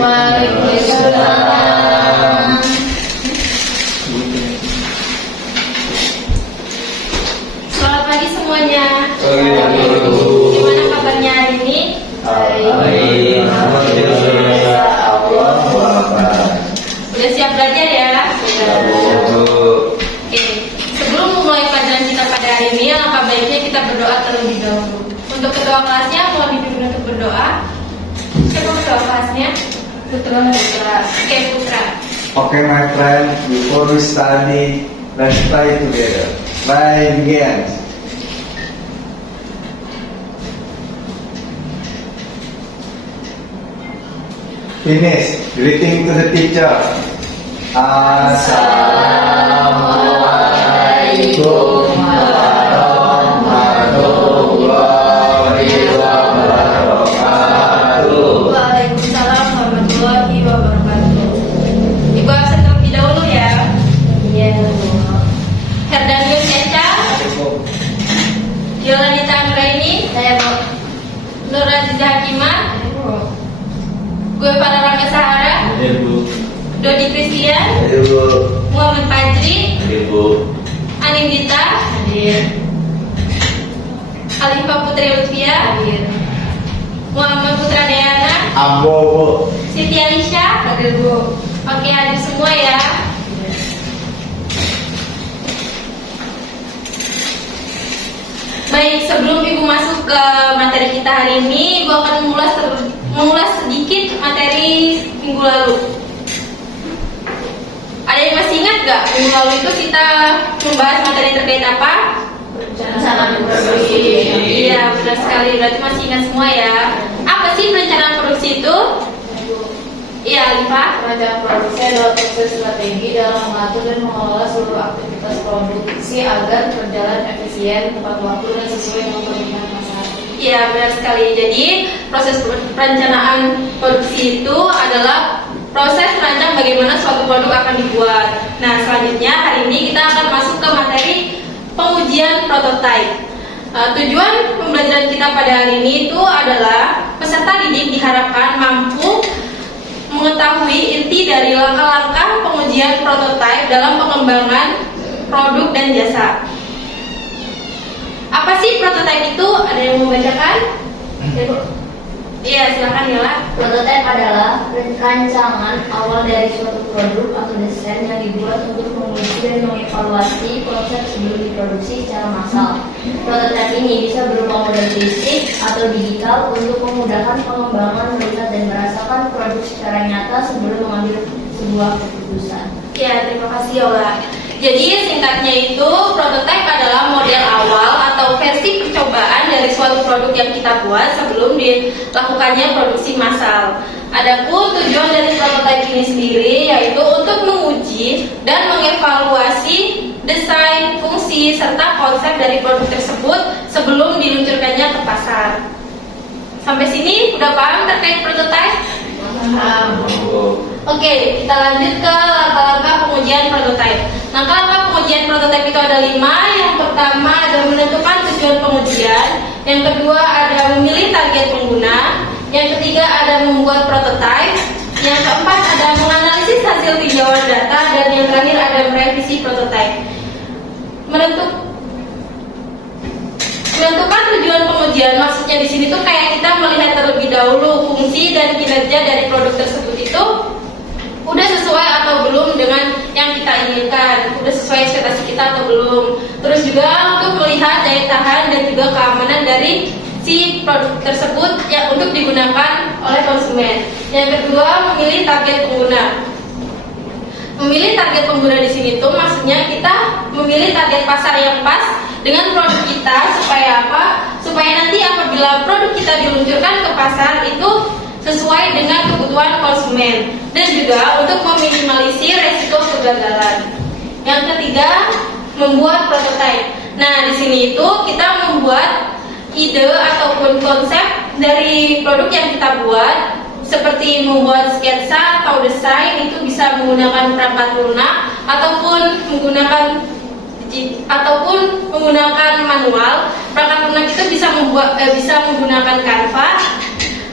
Waalaikumsalam. Selamat pagi semuanya. Gimana kabarnya hari ini? Baik. Sudah siap belajar ya? Oke. Sebelum memulai pelajaran kita pada hari ini, alangkah baiknya kita berdoa terlebih dahulu. Untuk ketua kelasnya, mohon dipimpin untuk berdoa. Siapa ketua kelasnya? Putra. Oke, Putra. Okay, my friend, before we study, let's pray together. Pray begin. Finish. Greeting to the teacher. Assalamualaikum warahmatullahi wabarakatuh. Waalaikumsalam warahmatullahi wabarakatuh. Ibu absen terlebih dahulu ya. Iya. Herdanius Eca, Yolanita Anggraini, saya Bu. Nur Aziza Hakimah, gue Farah Rangga Sahara, Dodi Christian, Muhammad Fajri, Anin Dita, Alifah Putri Lutfia, Muhammad Putra Dayana, Ambo. Siti Alisha, Oke, hadir semua ya. Baik, sebelum Ibu masuk ke materi kita hari ini, Ibu akan mengulas sedikit materi minggu lalu. Ada yang masih ingat gak? Minggu lalu itu kita membahas materi terkait apa? Perencanaan produksi. Iya, benar sekali. Berarti masih ingat semua ya. Apa sih perencanaan produksi itu? Iya, Alifah. Perencanaan produksi adalah proses strategi dalam mengatur dan mengelola seluruh aktivitas produksi agar berjalan efisien, tepat waktu, dan sesuai dengan kebutuhan pasar. Iya, benar sekali. Jadi, proses perencanaan produksi itu adalah proses merancang bagaimana suatu produk akan dibuat. Nah, selanjutnya hari ini kita akan masuk ke materi pengujian prototipe. Tujuan pembelajaran kita pada hari ini itu adalah peserta didik diharapkan mampu mengetahui inti dari langkah-langkah pengujian prototipe dalam pengembangan produk dan jasa. Apa sih prototipe itu? Ada yang mau membacakan? Iya, silakan Yola. Prototipe adalah rancangan awal dari suatu produk atau desain yang dibuat untuk menguji dan mengevaluasi konsep sebelum diproduksi secara massal. Prototipe ini bisa berupa model fisik atau digital untuk memudahkan pengembangan, melihat dan merasakan produk secara nyata sebelum mengambil sebuah keputusan. Ya, terima kasih Yola. Jadi singkatnya itu prototipe adalah model awal atau versi percobaan dari suatu produk yang kita buat sebelum dilakukannya produksi massal. Adapun tujuan dari prototipe ini sendiri yaitu untuk menguji dan mengevaluasi desain, fungsi, serta konsep dari produk tersebut sebelum diluncurkannya ke pasar. Sampai sini udah paham terkait prototipe? Oke, kita lanjut ke langkah-langkah pengujian prototipe. Langkah-langkah pengujian prototipe itu ada 5. Yang pertama ada menentukan tujuan pengujian. Yang kedua ada memilih target pengguna. Yang ketiga ada membuat prototipe. Yang keempat ada menganalisis hasil tinjauan data. Dan yang terakhir ada merevisi prototipe. Menentukan tujuan pengujian, maksudnya di sini tuh kayak kita melihat terlebih dahulu fungsi dan kinerja dari produk tersebut itu udah sesuai atau belum dengan yang kita inginkan, udah sesuai ekspektasi kita atau belum. Terus juga untuk melihat daya tahan dan juga keamanan dari si produk tersebut yang untuk digunakan oleh konsumen. Yang kedua, memilih target pengguna. Memilih target pengguna di sini tuh maksudnya kita memilih target pasar yang pas dengan produk kita supaya apa? Supaya nanti apabila produk kita diluncurkan ke pasar itu sesuai dengan kebutuhan konsumen dan juga untuk meminimalisir resiko kegagalan. Yang ketiga, membuat prototipe. Nah, di sini itu kita membuat ide ataupun konsep dari produk yang kita buat, seperti membuat sketsa atau desain itu bisa menggunakan perangkat lunak ataupun menggunakan manual. Perangkat lunak itu bisa menggunakan Canva.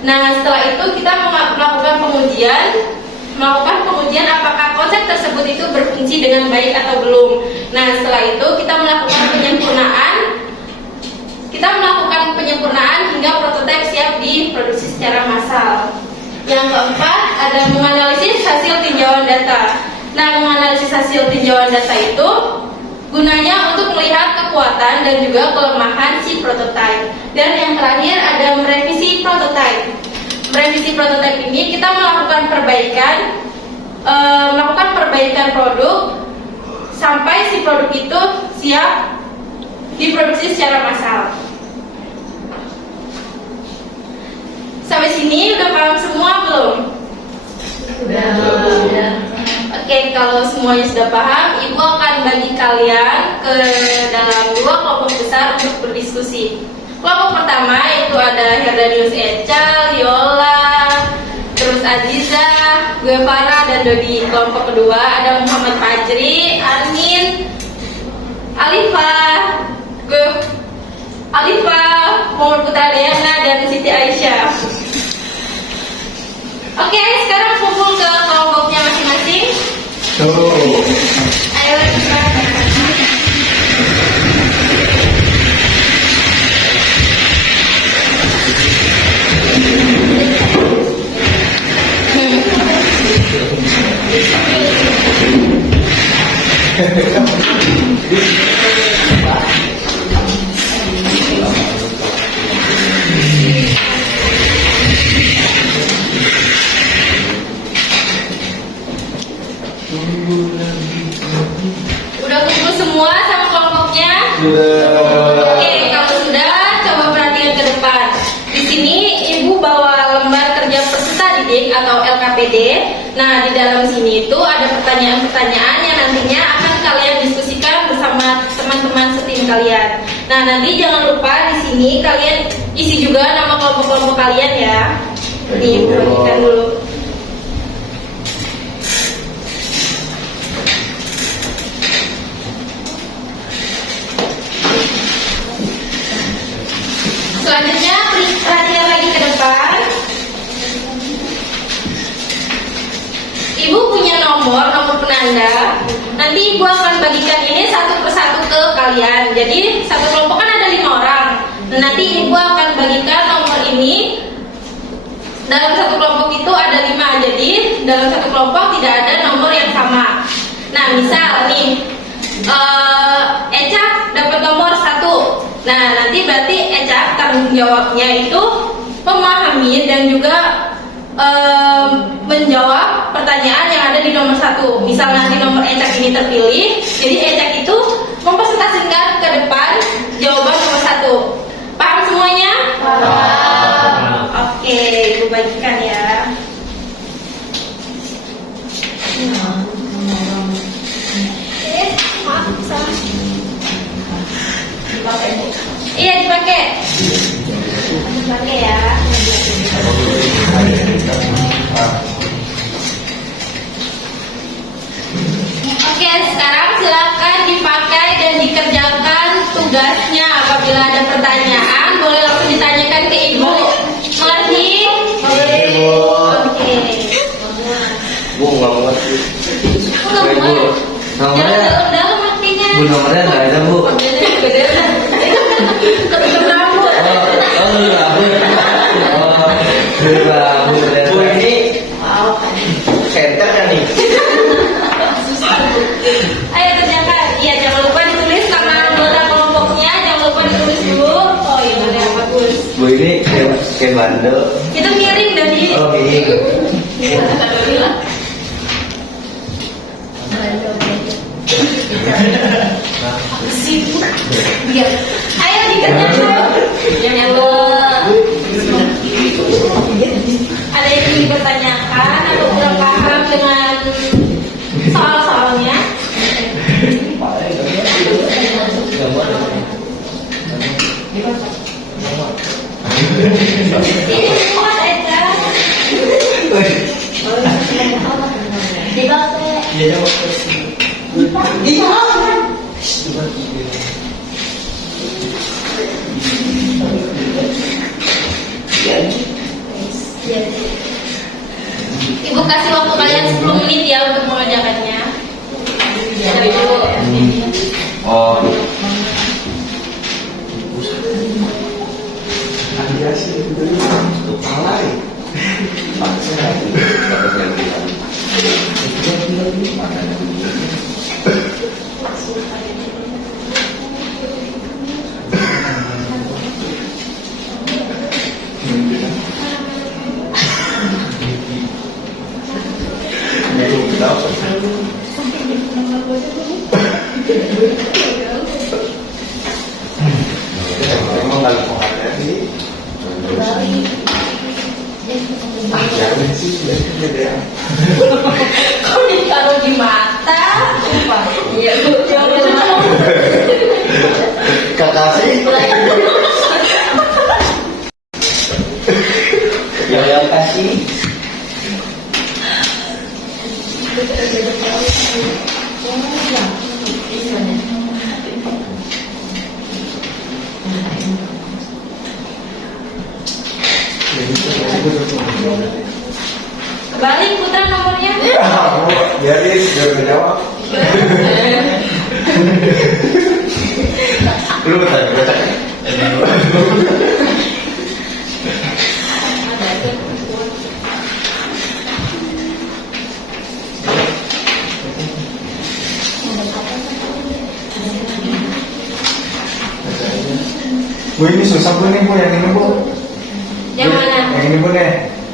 Nah, setelah itu kita melakukan pengujian apakah konsep tersebut itu berfungsi dengan baik atau belum. Nah, setelah itu kita melakukan penyempurnaan hingga prototipe siap diproduksi secara massal. Yang keempat ada menganalisis hasil tinjauan data. Nah, menganalisis hasil tinjauan data itu gunanya untuk melihat kekuatan dan juga kelemahan si prototipe. Dan yang terakhir ada merevisi prototipe. Merevisi prototipe ini kita melakukan perbaikan produk sampai si produk itu siap diproduksi secara massal. Sampai sini udah paham semua belum? Udah. Oke, kalau semuanya sudah paham, Ibu akan bagi kalian ke dalam 2 kelompok besar untuk berdiskusi. Kelompok pertama itu ada Herdanius Echa, Yola, terus Aziza, Guevara, dan Dodi. Kelompok kedua ada Muhammad Fajri, Armin, Alifa, Muhammad Putra Dayana, dan Siti Aisyah. Oke, sekarang kumpul ke kelompoknya masing-masing. Ayo kita. Udah kumpul semua sama kelompoknya? Oke, kalau sudah, coba perhatikan ke depan. Di sini Ibu bawa lembar kerja peserta didik atau LKPD. Nah, di dalam sini itu ada pertanyaan-pertanyaan yang nantinya akan kalian diskusikan bersama teman-teman setim kalian. Nah, nanti jangan lupa di sini kalian isi juga nama kelompok-kelompok kalian ya. Nih, bagikan dulu. Selanjutnya perhatian lagi ke depan. Ibu punya nomor penanda. Nanti Ibu akan bagikan ini satu persatu ke kalian. Jadi satu kelompok kan ada 5 orang. Nah, nanti Ibu akan bagikan nomor ini. Dalam satu kelompok itu ada 5. Jadi dalam satu kelompok tidak ada nomor yang sama. Nah, misal nih Eca dapat nomor 1. Nah, nanti berarti Eca tanggung jawabnya itu memahami dan juga menjawab pertanyaan yang ada di nomor 1. Misal nanti nomor Ecak ini terpilih, jadi Ecak itu mempresentasikan ke depan jawaban nomor 1. Paham semuanya? Paham. Oke, Ibu bagikan ya. Maaf, salah. Iya, dipakai. Dipakai ya. Oke, sekarang silakan dipakai dan dikerjakan tugasnya. Apabila ada pertanyaan, boleh langsung ditanyakan ke Ibu. Mengerti? Oke. Bu nggak mengerti. Nomornya, Dalam artinya. Bu nomornya nggak ada Bu. Ketutup rambut. Bu ini center kan nih? Ayo kerjakan. Iya, jangan lupa ditulis nama anggota kelompoknya. Jangan lupa ditulis dulu. Oh iya, udah bagus. Bu ini kayak bandel. Itu miring dari. Oh miring. Iya. Ayo dikerjakan. Jangan lupa. Ada yang ingin bertanyakan atau kurang paham dengan soal-soalnya? Ini semua aja. Dipakai. menit ya untuk mengerjakannya. Oh, Aliasi itu palai. Emang kalau mau ada nih, jangan sih beda ya. Kok ditaruh di mata? Iya, jangan. Kakak sih. yang kasih. Kebalik Putra nomornya. Biarin, biar menjawab. Lu tadi baca. Bu ini susah bu nih bu, yang ini bu. Yang mana? Yang ini bu nih,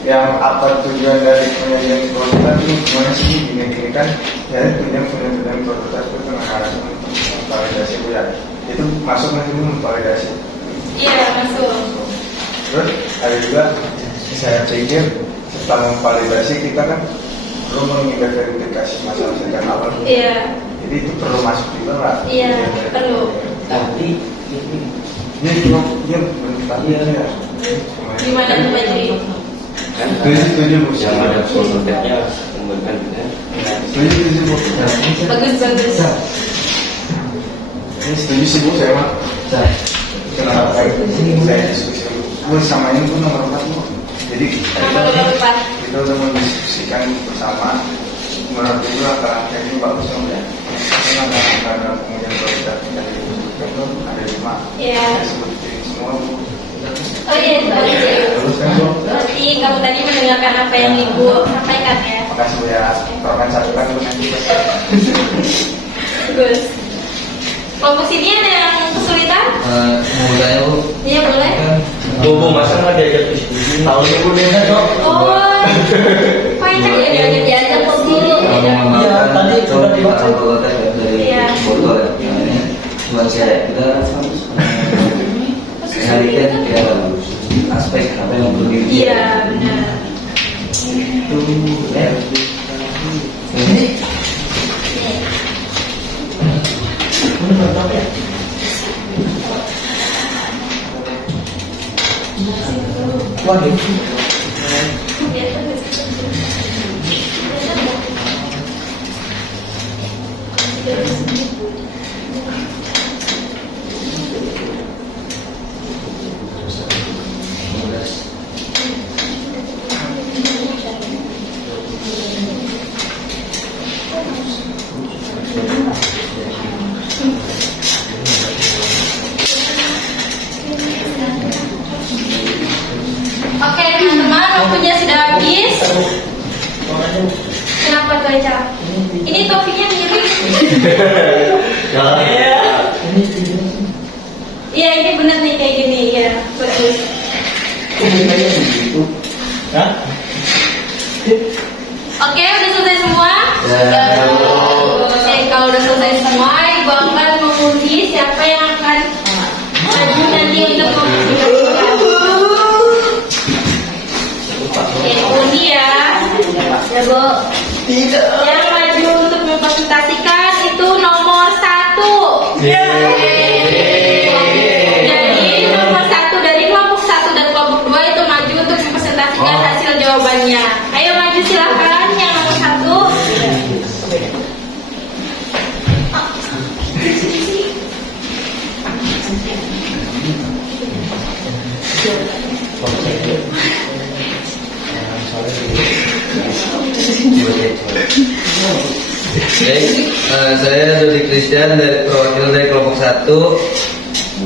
yang apa tujuan dari penyajian prototipe ini gimana sih gini kan? Ya tujuan prototipe itu mengarah validasi bu ya. Itu masuk nanti bu validasi. Iya, masuk. Terus ada juga saya pikir setelah memvalidasi kita kan perlu mengidentifikasi masalah sejak awal. Iya. Jadi itu perlu masuk juga nggak? Iya, perlu. Tapi Ini cuma dia bentar ya. Gimana tuh Majri? kan Setuju bu. yang ada prototipenya menggunakan kan. Setuju bu. Bagus, bagus. Ini setuju sih bu saya mah. Kenapa saya diskusi bu sama ini bu nomor 4 bu. Jadi Nomor berapa? kita udah mendiskusikan bersama. Menurut itu langkah ini bagus dong ya. Karena kemudian prioritas dari itu ada 5. Iya. Saya sebutin semua bu. Oh iya, bagus ya. Terus kan bu. Berarti kamu tadi mendengarkan apa yang Ibu sampaikan ya? Makasih bu ya. Program satukan bu nanti. Bagus. Kelompok sini ada yang kesulitan? Mau saya bu. Iya, boleh. Bu masa nggak diajak diskusi? Tahu nih bu Dena dok. Oh, banyak ya diajak kok dulu. Iya, tadi sudah dibaca dari Iya. botol ya. Cuma saya kita mengalihkan ya aspek apa yang perlu dilihat. Iya, benar. Itu ya. Ini waduh. Oke teman-teman, waktunya sudah habis. Kenapa tuh Eca? Ini topinya mirip. Iya ini benar nih kayak gini ya, bagus. Oke, udah selesai semua? Ya. Oke, kalau udah selesai semua, Ibu akan mengundi siapa yang akan maju nanti untuk mempresentasikan. Oke, undi ya. Ya Bu. Yang maju untuk mempresentasikan itu nomor 1. Jadi nomor 1 dari kelompok 1 dan kelompok 2 itu maju untuk mempresentasikan hasil jawabannya. Ayo maju silakan yang nomor 1. Coba Baik, saya Dodi Christian dari perwakilan dari kelompok 1.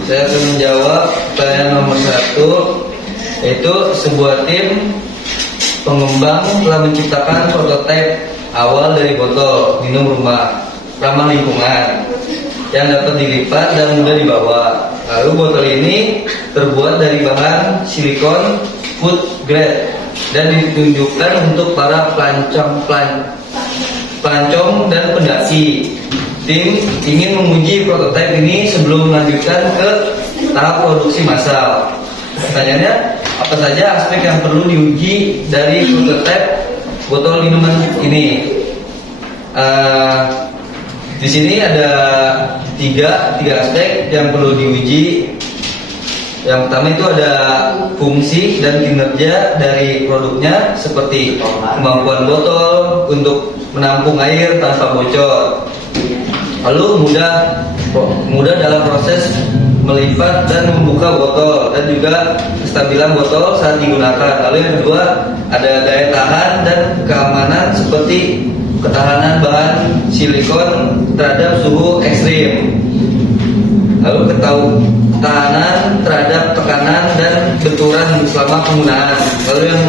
Saya akan menjawab pertanyaan nomor 1, yaitu sebuah tim pengembang telah menciptakan prototipe awal dari botol minum ramah lingkungan yang dapat dilipat dan mudah dibawa. Lalu botol ini terbuat dari bahan silikon food grade dan ditunjukkan untuk para pelancong dan pendaki. Tim ingin menguji prototipe ini sebelum melanjutkan ke tahap produksi massal. Pertanyaannya, apa saja aspek yang perlu diuji dari prototipe botol minuman ini? Di sini ada tiga aspek yang perlu diuji. Yang pertama itu ada fungsi dan kinerja dari produknya, seperti kemampuan botol untuk menampung air tanpa bocor. Lalu mudah dalam proses melipat dan membuka botol, dan juga kestabilan botol saat digunakan. Lalu yang kedua ada daya tahan dan keamanan, seperti ketahanan bahan silikon terhadap suhu ekstrim. Lalu ketahanan terhadap tekanan dan benturan selama penggunaan. Lalu yang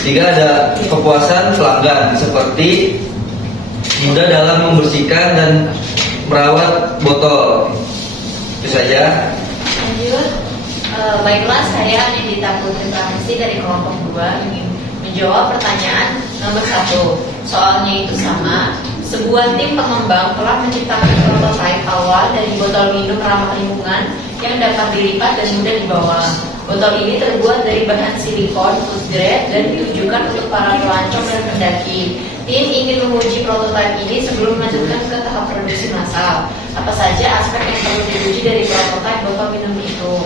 ketiga ada kepuasan pelanggan, seperti mudah dalam membersihkan dan merawat botol. Itu saja. Lanjut, baiklah, saya Nindita Putri Pramesti dari kelompok 2 ingin menjawab pertanyaan nomor 1. Soalnya itu sama. Sebuah tim pengembang telah menciptakan prototipe awal dari botol minum ramah lingkungan yang dapat dilipat dan mudah dibawa. Botol ini terbuat dari bahan silikon food grade dan ditujukan untuk para pelancong dan pendaki. Tim ingin menguji prototipe ini sebelum melanjutkan ke tahap produksi massal. Apa saja aspek yang perlu diuji dari prototipe botol minum itu?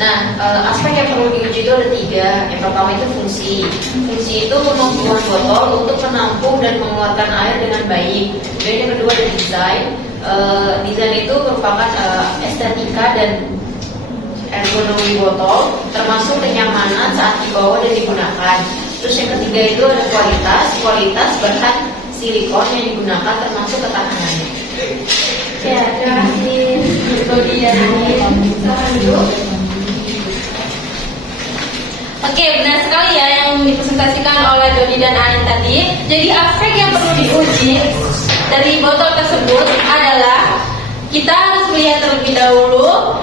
Nah, aspek yang perlu diuji itu ada 3. Yang pertama itu fungsi. Fungsi itu kemampuan botol untuk menampung dan mengeluarkan air dengan baik. Kemudian yang kedua ada desain. Desain itu merupakan estetika dan ergonomi botol, termasuk kenyamanan saat dibawa dan digunakan. Terus yang ketiga itu ada kualitas bahan silikon yang digunakan, termasuk ketahanannya. Ya, terima kasih Dodi dan Ani. Lanjut. Oke, benar sekali ya yang dipresentasikan oleh Dodi dan Ani tadi. Jadi aspek yang perlu diuji dari botol tersebut adalah kita harus melihat terlebih dahulu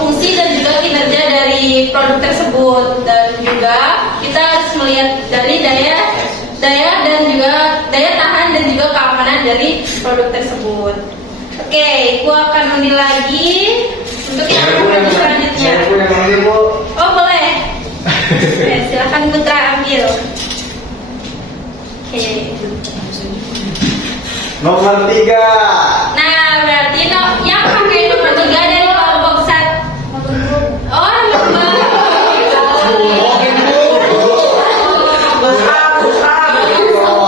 fungsi dan juga kinerja dari produk tersebut, dan juga kita harus melihat dari daya dan juga daya tahan dan juga keamanan dari produk tersebut. Oke, aku akan menilai lagi untuk yang selanjutnya. Oh, boleh. Ya, silakan Putra ambil. Oke. Nomor 3. Nah, berarti yang pakai nomor 3 dari kelompok 1. Oh, nomor.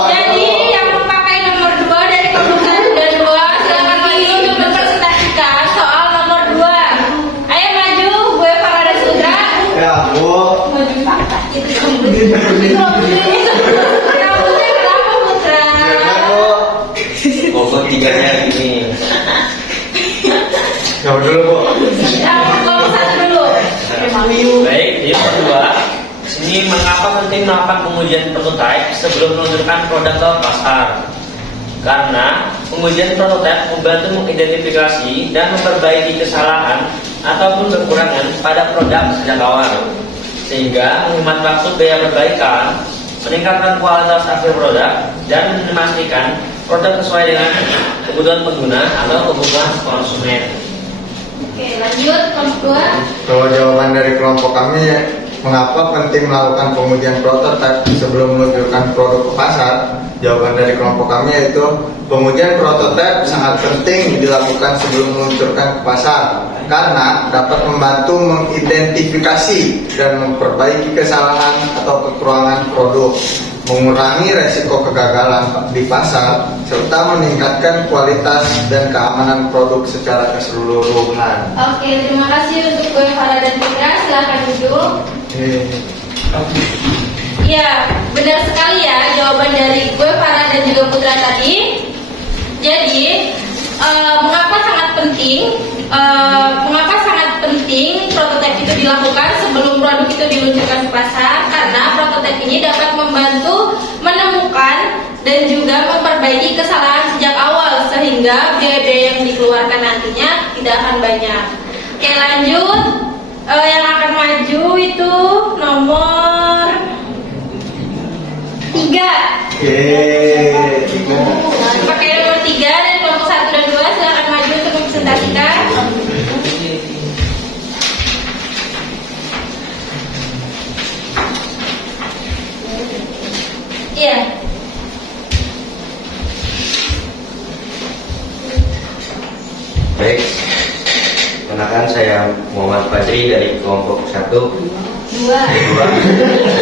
Jadi yang pakai nomor 2 dari kelompok 1 dan 2 silakan maju untuk mempresentasikan soal nomor 2. Ayo maju, gue Farada Sudra. Ya, Bu. Maju fakta. Itu kenapa Putra? Kelompok 3-nya ini. Jawab dulu, Bu. Kelompok 1 dulu. Baik, yang kedua, sini mengapa penting melakukan pengujian prototipe sebelum meluncurkan produk ke pasar? Karena pengujian prototipe membantu mengidentifikasi dan memperbaiki kesalahan ataupun kekurangan pada produk sejak awal, sehingga menghemat waktu biaya perbaikan, meningkatkan kualitas akhir produk, dan memastikan produk sesuai dengan kebutuhan pengguna atau kebutuhan konsumen. Oke, lanjut kelompok 2. Kalau jawaban dari kelompok kami, mengapa penting melakukan pengujian prototipe sebelum meluncurkan produk ke pasar? Jawaban dari kelompok kami yaitu pengujian prototipe sangat penting dilakukan sebelum meluncurkan ke pasar, karena dapat membantu mengidentifikasi dan memperbaiki kesalahan atau kekurangan produk, mengurangi resiko kegagalan di pasar, serta meningkatkan kualitas dan keamanan produk secara keseluruhan. Oke, terima kasih untuk gue Farah dan Putra. Silakan duduk. Ya, benar sekali ya jawaban dari gue, Farah dan juga Putra tadi. Jadi, mengapa sangat penting prototipe itu dilakukan sebelum produk itu diluncurkan ke pasar? Karena prototipe ini dapat membantu menemukan dan juga memperbaiki kesalahan sejak awal sehingga biaya-biaya yang dikeluarkan nantinya tidak akan banyak. Oke, lanjut. Yang akan maju itu nomor 3. Pakai nomor 3 dan kelompok 1 dan 2 silakan maju untuk mempresentasikan. Iya. Baik, perkenalkan saya Muhammad Fajri dari kelompok 1 Dua. Saya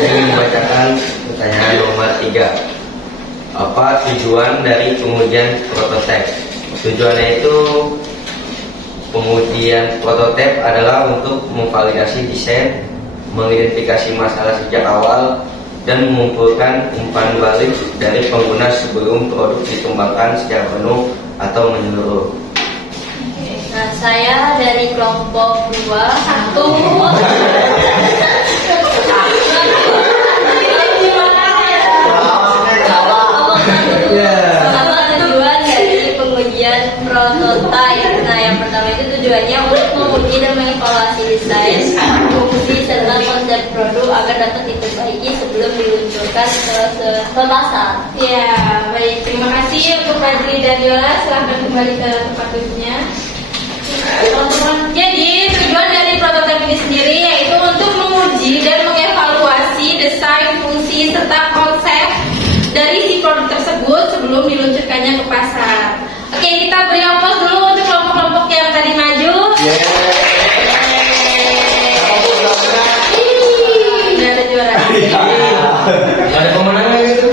ingin membacakan pertanyaan nomor 3. Apa tujuan dari pengujian prototipe? Tujuannya itu pengujian prototipe adalah untuk memvalidasi desain, mengidentifikasi masalah sejak awal, dan mengumpulkan umpan balik dari pengguna sebelum produk dikembangkan secara penuh atau menyeluruh. Nah, saya dari kelompok 2. 1. Apa tujuan dari pengujian prototipe? Nah, yang pertama itu tujuannya untuk menguji dan mengevaluasi desain, fungsi serta konsep produk agar dapat diperbaiki sebelum diluncurkan ke pasar. Ya, baik. Terima kasih untuk Fadli dan Yola. Silahkan kembali ke tempat duduknya. Teman-teman, jadi tujuan dari prototipe ini sendiri yaitu untuk menguji dan mengevaluasi desain, fungsi, serta konsep dari si produk tersebut sebelum diluncurkannya ke pasar. Oke, kita beri aplaus dulu untuk kelompok-kelompok yang tadi maju. Udah ada juara. Ada pemenangnya gitu.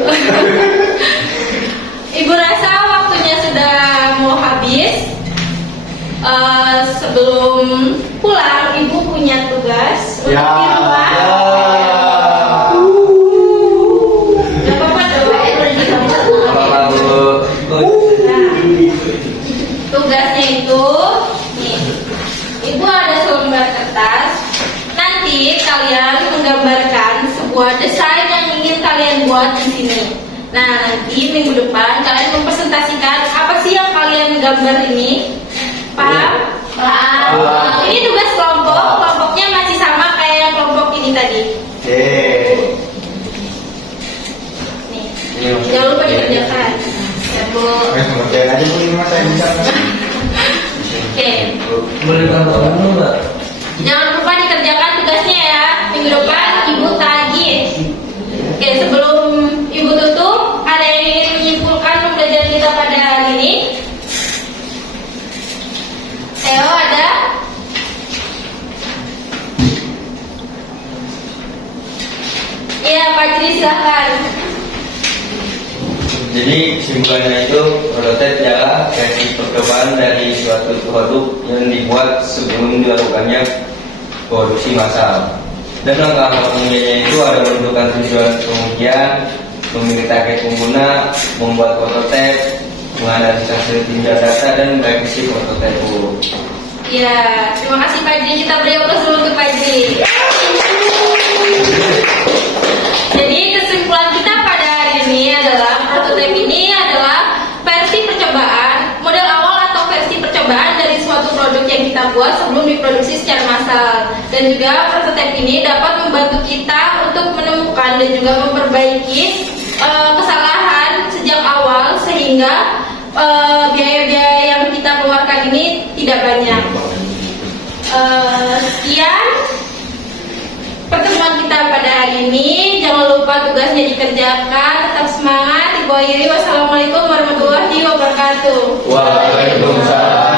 Ibu rasa waktunya sudah mau habis. Sebelum pulang, Ibu punya tugas untuk di rumah. Gak apa-apa dong. Nah, tugasnya itu, nih, Ibu ada selembar kertas. Nanti kalian menggambarkan sebuah desain yang ingin kalian buat di sini. Nah, nanti minggu depan kalian mempresentasikan apa sih yang kalian gambar ini. Paham? Paham. Ini tugas kelompok. Kelompoknya masih sama kayak yang kelompok ini tadi. Nih, jangan lupa dikerjakan. Ya, Bu. Ngerjain aja Bu, ini mas saya bisa. Oke. Boleh tambah dulu nggak? Jangan lupa dikerjakan tugasnya ya. Minggu depan Ibu tagih. Oke, sebelum Ibu tutup, ada yang ingin menyimpulkan pembelajaran kita pada hari ini? Theo ada? Iya, Pak Jiri silahkan. Jadi kesimpulannya itu prototipe adalah versi percobaan dari suatu produk yang dibuat sebelum dilakukannya produksi massal. Dan langkah pengujiannya itu ada menentukan tujuan pengujian, memilih target pengguna, membuat prototipe, menganalisis hasil tinjau data, dan merevisi prototipe. Ya, terima kasih Pak Jiri. Kita beri aplaus dulu untuk Pak Jiri. Jadi kesimpulan kita pada hari ini adalah prototipe ini adalah versi percobaan, model awal atau versi percobaan dari suatu produk yang kita buat sebelum diproduksi secara massal. Dan juga prototipe ini dapat membantu kita untuk menemukan dan juga memperbaiki kesalahan sejak awal sehingga biaya-biaya yang kita keluarkan ini tidak banyak. Sekian pertemuan kita pada hari ini. Jangan lupa tugasnya dikerjakan. Tetap semangat. Ibu akhiri. Wassalamualaikum warahmatullahi wabarakatuh. Waalaikumsalam.